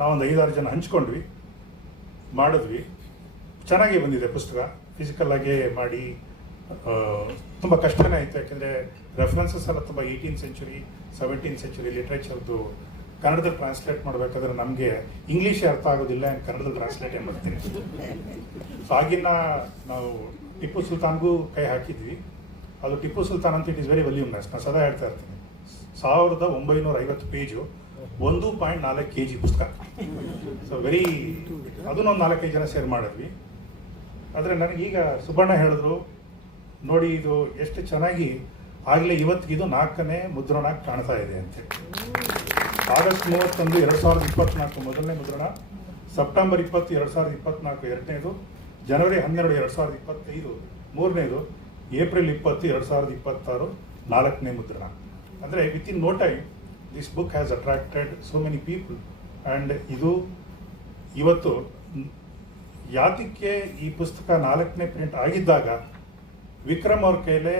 ನಾವೊಂದು 5-6 ಜನ ಹಂಚ್ಕೊಂಡ್ವಿ, ಮಾಡಿದ್ವಿ. ಚೆನ್ನಾಗಿ ಬಂದಿದೆ ಪುಸ್ತಕ. ಫಿಸಿಕಲ್ ಆಗೇ ಮಾಡಿ ತುಂಬ ಕಷ್ಟನೇ ಆಯಿತು, ಯಾಕೆಂದರೆ ರೆಫರೆನ್ಸಸ್ ಎಲ್ಲ ತುಂಬ 18th ಸೆಂಚುರಿ 17th ಸೆಂಚುರಿ ಲಿಟ್ರೇಚರ್ದು ಕನ್ನಡದಲ್ಲಿ ಟ್ರಾನ್ಸ್ಲೇಟ್ ಮಾಡಬೇಕಾದ್ರೆ ನಮಗೆ ಇಂಗ್ಲೀಷೇ ಅರ್ಥ ಆಗೋದಿಲ್ಲ, ಕನ್ನಡದಲ್ಲಿ ಟ್ರಾನ್ಸ್ಲೇಟ್ ಏನು ಮಾಡ್ತೀನಿ. ಸೊ ಆಗಿನ ನಾವು ಟಿಪ್ಪು ಸುಲ್ತಾನ್ಗೂ ಕೈ ಹಾಕಿದ್ವಿ. ಅದು ಟಿಪ್ಪು ಸುಲ್ತಾನ್ ಅಂತ ಇಟ್ ಇಸ್ ವೆರಿ ವಲ್ಯೂಮ್ನೆಸ್. ನಾನು ಸದಾ ಹೇಳ್ತಾ ಇರ್ತೀನಿ, 1950 ಪೇಜು, 1.4 kg ಪುಸ್ತಕ. ಸೊ ವೆರಿ ಅದನ್ನೊಂದು 4-5 ಜನ ಸೇರ್ ಮಾಡಿದ್ವಿ. ಆದರೆ ನನಗೀಗ ಸುಬರ್ಣ ಹೇಳಿದ್ರು, ನೋಡಿ ಇದು ಎಷ್ಟು ಚೆನ್ನಾಗಿ ಆಗಲೇ ಇವತ್ತಿಗೆ ಇದು 4ನೇ ಮುದ್ರಣ ಕಾಣ್ತಾ ಇದೆ ಅಂತೇಳಿ. ಆಗಸ್ಟ್ 31, 2024 ಮೊದಲನೇ ಮುದ್ರಣ, ಸೆಪ್ಟೆಂಬರ್ 20, 2024 ಎರಡನೇದು, ಜನವರಿ 12, 2025 ಮೂರನೇದು, ಏಪ್ರಿಲ್ 20, 2026 4ನೇ ಮುದ್ರಣ. ಅಂದರೆ within no time this book has attracted so many people. And ಇದು ಇವತ್ತು ಯಾತಕ್ಕೆ ಈ ಪುಸ್ತಕ 4ನೇ ಪ್ರಿಂಟ್ ಆಗಿದ್ದಾಗ ವಿಕ್ರಮ್ ಅವ್ರ ಕೈಲೇ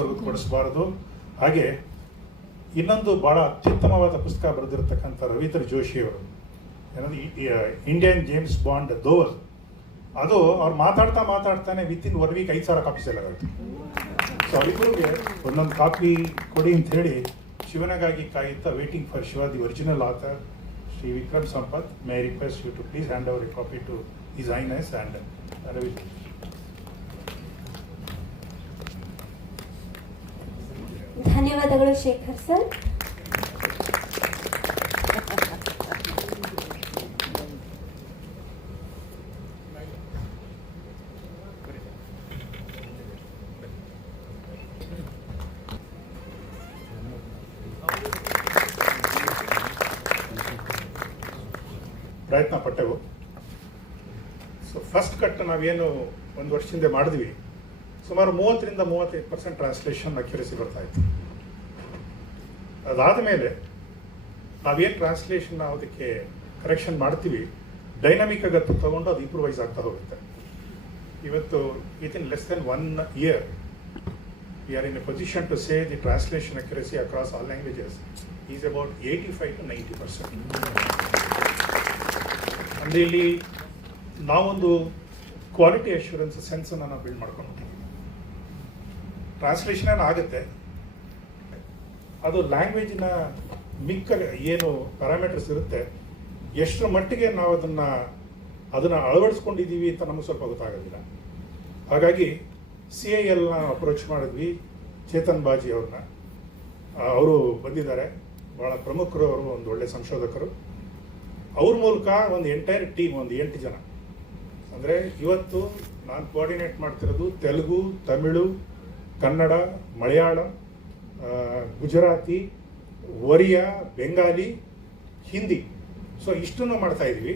ಅವ್ರಿಗೆ ಕೊಡಿಸಬಾರ್ದು. ಹಾಗೆ ಇನ್ನೊಂದು ಭಾಳ ಅತ್ಯುತ್ತಮವಾದ ಪುಸ್ತಕ ಬರೆದಿರತಕ್ಕಂಥ ರವೀಂದ್ರ ಜೋಶಿ ಅವರು, ಏನದು ಇಂಡಿಯನ್ ಜೇಮ್ಸ್ ಬಾಂಡ್ ದೋವಲ್, ಅದು ಅವ್ರು ಮಾತಾಡ್ತಾನೆ ವಿತಿನ್ 1 ವೀಕ್ 5,000 ಕಾಪೀಸ್ ಎಲ್ಲ ಆಗುತ್ತೆ. ಸೊ ಅವರಿಬ್ಬರಿಗೆ ಒಂದೊಂದು ಕಾಪಿ ಕೊಡಿ ಅಂತ ಹೇಳಿ ಶಿವನಿಗಾಗಿ ಕಾಯುತ್ತಾ waiting for Shiva, the original author Sri Vikram Sampath, may I request you to please hand over a copy to His Highness and Ravi. ಧನ್ಯವಾದಗಳು ಶೇಖರ್ ಸರ್. ಪ್ರಯತ್ನ ಪಟ್ಟೆವು. ಸೊ ಫಸ್ಟ್ ಕಟ್ ನಾವೇನು 1 ವರ್ಷದಿಂದ ಮಾಡಿದ್ವಿ, ಸುಮಾರು 30ರಿಂದ 35% ಟ್ರಾನ್ಸ್ಲೇಷನ್ ಅಕ್ಯುರಸಿ ಬರ್ತಾ ಇತ್ತು. ಅದಾದ ಮೇಲೆ ನಾವೇನು ಟ್ರಾನ್ಸ್ಲೇಷನ್ ಅದಕ್ಕೆ ಕರೆಕ್ಷನ್ ಮಾಡ್ತೀವಿ, ಡೈನಮಿಕ್ ಆಗಿ ತಗೊಂಡು ಅದು ಇಂಪ್ರೂವೈಸ್ ಆಗ್ತಾ ಹೋಗುತ್ತೆ. ಇವತ್ತು within less than 1 year we are in a position to say the translation accuracy across all languages is about 85 to 90%. ಅಂದರೆ ಇಲ್ಲಿ ನಾವೊಂದು ಕ್ವಾಲಿಟಿ ಅಶ್ಯೂರೆನ್ಸ್ ಸೆನ್ಸನ್ನು ನಾವು ಬಿಲ್ಡ್ ಮಾಡ್ಕೊಂಡ್ಬಿಟ್ಟಿವಿ. ಟ್ರಾನ್ಸ್ಲೇಷನ್ ಆಗುತ್ತೆ, ಅದು ಲ್ಯಾಂಗ್ವೇಜಿನ ಮಿಕ್ಕ ಏನು ಪ್ಯಾರಾಮೀಟರ್ಸ್ ಇರುತ್ತೆ, ಎಷ್ಟರ ಮಟ್ಟಿಗೆ ನಾವು ಅದನ್ನು ಅದನ್ನು ಅಳವಡಿಸ್ಕೊಂಡಿದ್ದೀವಿ ಅಂತ ನಮಗೆ ಸ್ವಲ್ಪ ಗೊತ್ತಾಗೋದಿಲ್ಲ. ಹಾಗಾಗಿ CILನ ಅಪ್ರೋಚ್ ಮಾಡಿದ್ವಿ, ಚೇತನ್ ಬಾಜಿ ಅವ್ರನ್ನ. ಅವರು ಬಂದಿದ್ದಾರೆ, ಭಾಳ ಪ್ರಮುಖರು, ಅವರು ಒಂದು ಒಳ್ಳೆ ಸಂಶೋಧಕರು. ಅವ್ರ ಮೂಲಕ ಒಂದು ಎಂಟೈರ್ ಟೀಮ್, ಒಂದು 8 ಜನ. ಅಂದರೆ ಇವತ್ತು ನಾನು ಕೋಆರ್ಡಿನೇಟ್ ಮಾಡ್ತಿರೋದು ತೆಲುಗು, ತಮಿಳು, ಕನ್ನಡ, ಮಲಯಾಳಂ, ಗುಜರಾತಿ, ಒರಿಯಾ, ಬೆಂಗಾಲಿ, ಹಿಂದಿ. ಸೊ ಇಷ್ಟನ್ನು ಮಾಡ್ತಾ ಇದ್ದೀವಿ.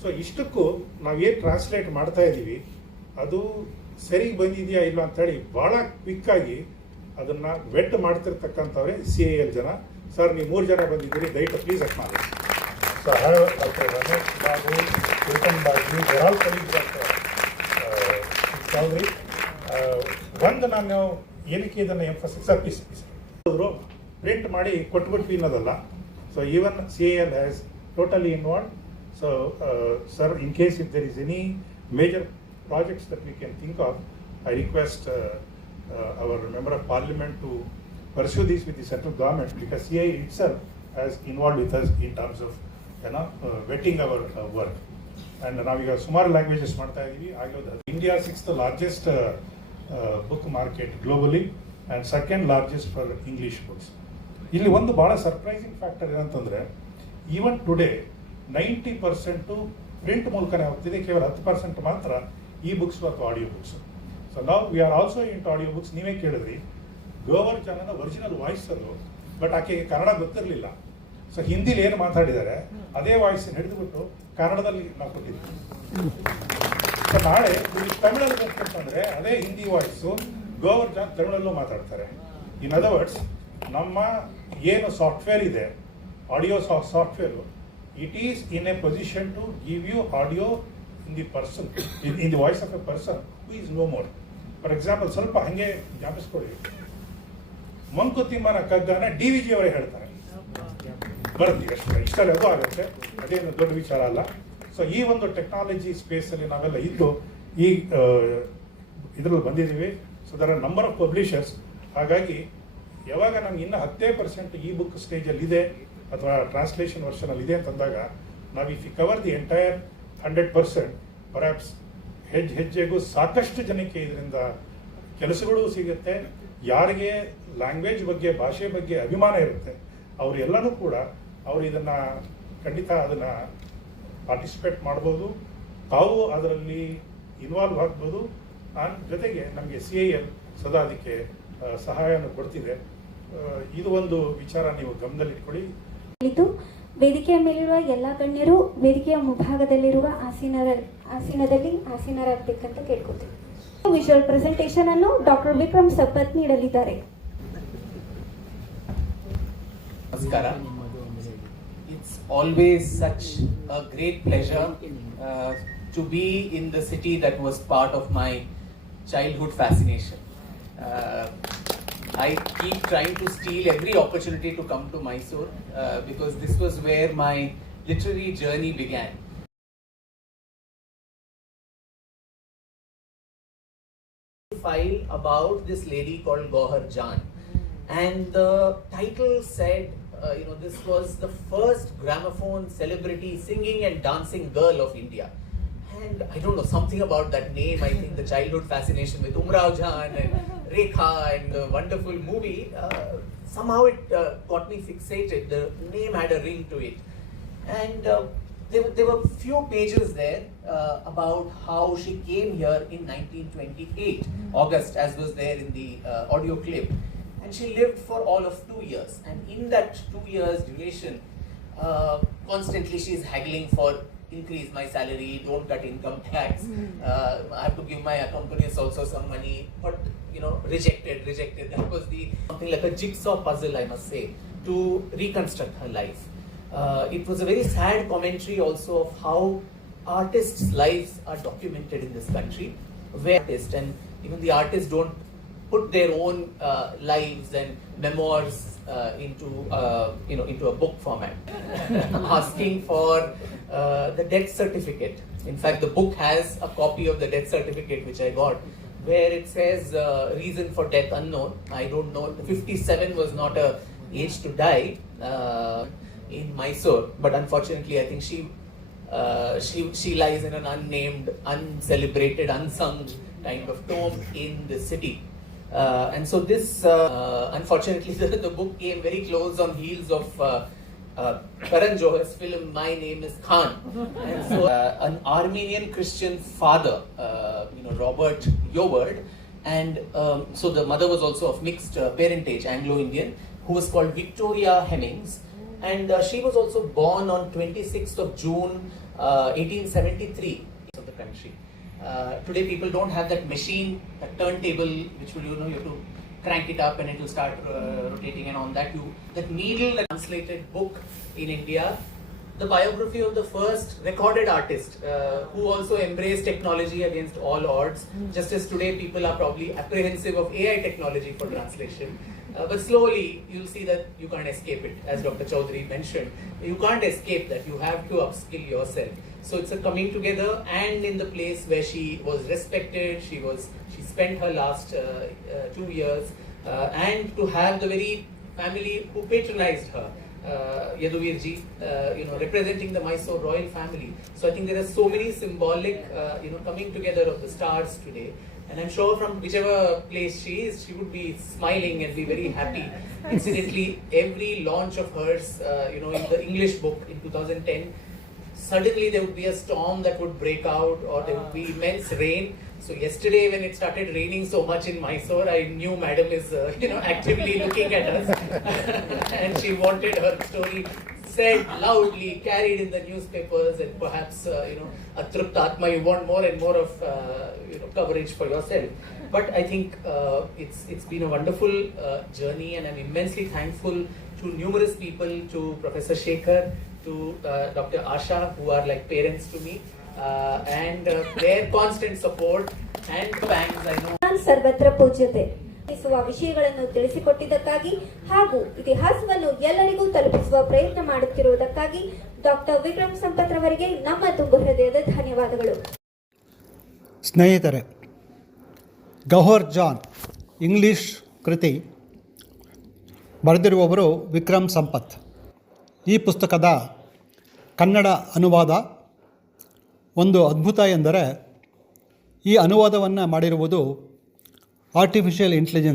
ಸೊ ಇಷ್ಟಕ್ಕೂ ನಾವೇನು ಟ್ರಾನ್ಸ್ಲೇಟ್ ಮಾಡ್ತಾ ಇದ್ದೀವಿ ಅದು ಸರಿ ಬಂದಿದೆಯಾ ಇಲ್ಲ ಅಂತೇಳಿ ಭಾಳ ಕ್ವಿಕ್ಕಾಗಿ ಅದನ್ನು ವೆಟ್ ಮಾಡ್ತಿರ್ತಕ್ಕಂಥವ್ರೆ CIL ಜನ. ಸರ್, ನೀವು 3 ಜನ ಬಂದಿದ್ದೀರಿ, ದಯವಿಟ್ಟು ಪ್ಲೀಸ್ ಅಟ್ ಮಾಡಿ. ಸೊ ಡಾಕ್ಟರ್ ರಮೇಶ್ ಬಾಬು, ಚೇತನ್ ಬಾಜಿ, ಜರಾಲ್ ಕಲೀಗ್, ಡಾಕ್ಟರ್ ಚೌಧರಿ. ಒಂದು ನಾನು ಏನಕ್ಕೆ ಇದನ್ನು ಎಂಫಸಿಸ್ ಅವರು ಪ್ರಿಂಟ್ ಮಾಡಿ ಕೊಟ್ಬಿಟ್ವಿ ಅನ್ನೋದಲ್ಲ. So even CIL has totally involve. So sir, in case if there is any major projects that we can think of, I request our Member of Parliament to pursue this with the central government, because CIL itself has involved with us in terms of vetting our work. And ನಾವೀಗ ಸುಮಾರು ಲ್ಯಾಂಗ್ವೇಜಸ್ ಮಾಡ್ತಾ ಇದ್ದೀವಿ. India 6th largest book market globally and 2nd largest for English books. ಇಲ್ಲಿ ಒಂದು ಭಾಳ ಸರ್ಪ್ರೈಸಿಂಗ್ ಫ್ಯಾಕ್ಟರ್ ಏನಂತಂದರೆ, ಈವನ್ ಟುಡೇ 90% ಪ್ರಿಂಟ್ ಮೂಲಕನೇ ಹೋಗ್ತಿದೆ, ಕೇವಲ 10% ಮಾತ್ರ ಈ ಬುಕ್ಸ್ ಅಥವಾ ಆಡಿಯೋ ಬುಕ್ಸ್. ಸೊ ನಾವು we are also into audio books. ನೀವೇ ಕೇಳಿದ್ರಿ, ಗೋವರ್ ಜನನ ಒರಿಜಿನಲ್ ವಾಯ್ಸ್ ಅದು, ಬಟ್ ಆಕೆಗೆ ಕನ್ನಡ ಗೊತ್ತಿರಲಿಲ್ಲ. ಸೊ ಹಿಂದಿಲಿ ಏನು ಮಾತಾಡಿದ್ದಾರೆ ಅದೇ ವಾಯ್ಸ್ ಹಿಡಿದುಬಿಟ್ಟು ಕನ್ನಡದಲ್ಲಿ ನಾವು ಕೊಟ್ಟಿದ್ವಿ. ಸೊ ನಾಳೆ ಇಲ್ಲಿ ತಮಿಳಲ್ಲಿ ಬಂತಂದರೆ ಅದೇ ಹಿಂದಿ ವಾಯ್ಸು ಗೋವರ್ ಜನ ತಮಿಳಲ್ಲೂ ಮಾತಾಡ್ತಾರೆ. ಇನ್ ಅದರ್ ವರ್ಡ್ಸ್, ನಮ್ಮ ಏನು ಸಾಫ್ಟ್ವೇರ್ ಇದೆ, audio software, it is in a position to give you audio in the person, in the voice of a person who is no more. For example, ಸ್ವಲ್ಪ ಹಂಗೆ ಜ್ಞಾಪಿಸ್ಕೊಳ್ಳಿ, ಮಂಕುತಿಮ್ಮನ ಕಗ್ಗನ DVG ಅವರೇ ಹೇಳ್ತಾರೆ, ಬರ್ತೀವಿ ಅಷ್ಟೇ. ಇಷ್ಟಲ್ಲಿ ಅದು ಆಗುತ್ತೆ, ಅದೇನು ದೊಡ್ಡ ವಿಚಾರ ಅಲ್ಲ. ಸೊ ಈ ಒಂದು ಟೆಕ್ನಾಲಜಿ ಸ್ಪೇಸಲ್ಲಿ ನಾವೆಲ್ಲ ಇದ್ದು ಈ ಇದರಲ್ಲಿ ಬಂದಿದ್ದೀವಿ. So there are number of publishers. ಹಾಗಾಗಿ ಯಾವಾಗ ನಮ್ಗೆ ಇನ್ನೂ 10% ಈ ಬುಕ್ ಸ್ಟೇಜಲ್ಲಿ ಇದೆ ಅಥವಾ ಟ್ರಾನ್ಸ್ಲೇಷನ್ ವರ್ಷನಲ್ಲಿ ಇದೆ ಅಂತಂದಾಗ, ನಾವು if you cover the entire 100%, perhaps ಹೆಜ್ಜೆಗೂ ಸಾಕಷ್ಟು ಜನಕ್ಕೆ ಇದರಿಂದ ಕೆಲಸಗಳು ಸಿಗುತ್ತೆ. ಯಾರಿಗೆ ಲ್ಯಾಂಗ್ವೇಜ್ ಬಗ್ಗೆ, ಭಾಷೆ ಬಗ್ಗೆ ಅಭಿಮಾನ ಇರುತ್ತೆ ಅವರೆಲ್ಲನೂ ಕೂಡ ಅವರು ಇದನ್ನು ಖಂಡಿತ ಅದನ್ನು ಪಾರ್ಟಿಸಿಪೇಟ್ ಮಾಡ್ಬೋದು, ತಾವು ಅದರಲ್ಲಿ ಇನ್ವಾಲ್ವ್ ಆಗ್ಬೋದು. ಜೊತೆಗೆ ನಮಗೆ CIL ಸದಾ ಅದಕ್ಕೆ ಸಹಾಯವನ್ನು ಕೊಡ್ತಿದೆ. ಇದು ಒಂದು ವಿಚಾರ ನೀವು ಗಮನದಲ್ಲಿಟ್ಕೊಳ್ಳಿ. ವೇದಿಕೆಯ ಮೇಲಿರುವ ಎಲ್ಲ ಗಣ್ಯರು ವೇದಿಕೆಯ ಮುಂಭಾಗದಲ್ಲಿರುವ ಆಸೀನದಲ್ಲಿ ಆಸೀನರಾಗಬೇಕಂತ ಕೇಳ್ಕೊತೀವಿ. ವಿಜುವಲ್ ಪ್ರೆಸೆಂಟೇಷನ್ ಅನ್ನು ಡಾಕ್ಟರ್ ವಿಕ್ರಮ್ ಸಪ್ಪತ್ ನೀಡಲಿದ್ದಾರೆ. ನಮಸ್ಕಾರ. It's always such a great pleasure to be in the city that was part of my childhood fascination. I keep trying to steal every opportunity to come to Mysore because this was where my literary journey began. File about this lady called Gohar Jan, and the title said, this was the first gramophone celebrity singing and dancing girl of India. And I don't know, something about that name, I think the childhood fascination with Umrao Jan and Rekha and the wonderful movie, somehow it got me fixated. The name had a ring to it. And there were few pages there about how she came here in 1928, August, as was there in the audio clip. And she lived for all of 2 years. And in that 2 years duration, constantly she is haggling for increase my salary, don't cut income tax, I have to give my accompanist also some money, but rejected. That was something like a jigsaw puzzle, I must say, to reconstruct her life. It was a very sad commentary also of how artists' lives are documented in this country, where artists and even the artists don't put their own lives and memoirs into a book format, asking for the death certificate. In fact, the book has a copy of the death certificate which I got, where it says reason for death unknown. I don't know. 57 was not a age to die in Mysore, but unfortunately, I think she She lies in an unnamed, uncelebrated, unsung kind of tomb in the city. And so this, unfortunately, the book came very close on heels of Karan Johar's film My Name is Khan. And so an Armenian Christian father, Robert Yobard, and so the mother was also of mixed parentage, Anglo-Indian, who was called Victoria Hemmings. And she was also born on 26th of June 1873 of the country. Today people don't have that machine, that turntable, which will, you have to crank it up and it will start rotating, and on that needle, that translated book in India, the biography of the first recorded artist who also embraced technology against all odds. Just as today people are probably apprehensive of AI technology for translation. But slowly you'll see that you can't escape it. As Dr. Chaudhary mentioned, you can't escape that. You have to upskill yourself. So it's a coming together, and in the place where she was respected, she spent her last 2 years, and to have the very family who patronized her, Yaduvirji, representing the Mysore royal family. So I think there are so many symbolic, coming together of the stars today. And I'm sure from whichever place she is, she would be smiling and be very happy. Incidentally, every launch of hers, in the English book in 2010, suddenly there would be a storm that would break out, or there would be immense rain. So yesterday when it started raining so much in Mysore, I knew Madam is, actively looking at us. And she wanted her story said loudly, carried in the newspapers, and perhaps, Atruptatma, you want more and more of, coverage for yourself. But I think it's been a wonderful journey, and I'm immensely thankful to numerous people, to Professor Shekhar, to Dr. Asha, who are like parents to me, and their constant support and banks, I know. ಸರ್ವತ್ರ ಪೂಜ್ಯತೆ ವಿಷಯಗಳನ್ನು ತಿಳಿಸಿಕೊಟ್ಟಿದ್ದಕ್ಕಾಗಿ ಹಾಗೂ ಇತಿಹಾಸವನ್ನು ಎಲ್ಲರಿಗೂ ತಲುಪಿಸುವ ಪ್ರಯತ್ನ ಮಾಡುತ್ತಿರುವುದಕ್ಕಾಗಿ ಡಾಕ್ಟರ್ ವಿಕ್ರಮ್ ಸಂಪತ್ ರವರಿಗೆ ನಮ್ಮ ತುಂಬು ಹೃದಯದ ಧನ್ಯವಾದಗಳು. ಸ್ನೇಹಿತರೆ, ಗೌಹರ್ ಜಾನ್ ಇಂಗ್ಲಿಷ್ ಕೃತಿ ಬರೆದಿರುವವರು ವಿಕ್ರಮ್ ಸಂಪತ್. ಈ ಪುಸ್ತಕದ ಕನ್ನಡ ಅನುವಾದ ಒಂದು ಅದ್ಭುತ ಎಂದರೆ ಈ ಅನುವಾದವನ್ನು ಮಾಡಿರುವುದು ಆರ್ಟಿಫಿಷಿಯಲ್ ಇಂಟೆಲಿಜೆನ್ಸ್